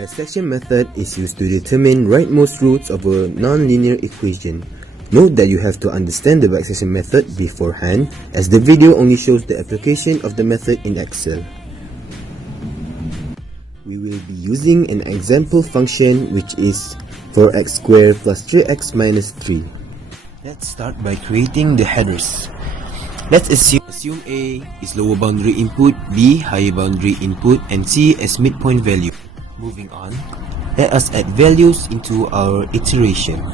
Bisection method is used to determine rightmost roots of a nonlinear equation. Note that you have to understand the bisection method beforehand, as the video only shows the application of the method in Excel. We will be using an example function which is 4x squared plus 3x minus 3. Let's start by creating the headers. Let's assume A is lower boundary input, B higher boundary input, and C as midpoint value. Moving on, let us add values into our iteration.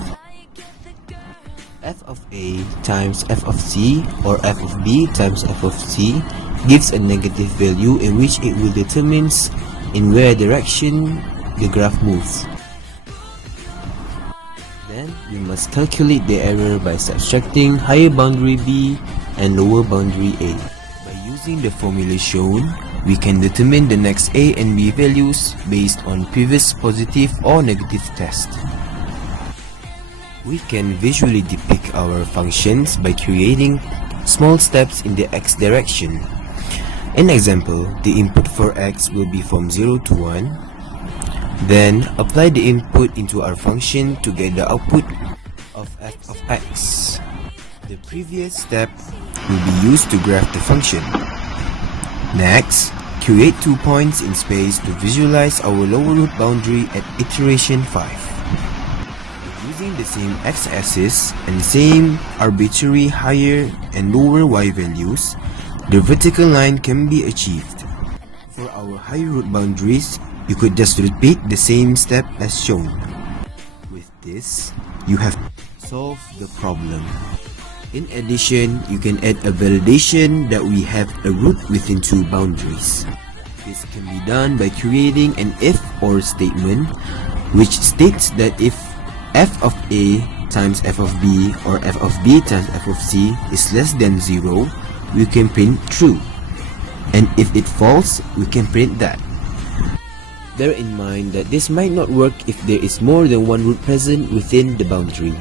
F of A times F of C or F of B times F of C gives a negative value in which it will determine in where direction the graph moves. Then we must calculate the error by subtracting higher boundary B and lower boundary A. By using the formula shown, we can determine the next A and B values based on previous positive or negative test. We can visually depict our functions by creating small steps in the x direction. In example, the input for x will be from 0 to 1. Then, apply the input into our function to get the output of f of x. The previous step will be used to graph the function. Next, create 2 points in space to visualize our lower root boundary at iteration 5. Using the same x-axis and same arbitrary higher and lower y values, the vertical line can be achieved. For our higher root boundaries, you could just repeat the same step as shown. With this, you have solved the problem. In addition, you can add a validation that we have a root within 2 boundaries. This can be done by creating an if or statement which states that if f of A times f of B or f of B times f of C is less than 0, we can print true. And if it false, we can print that. Bear in mind that this might not work if there is more than one root present within the boundary.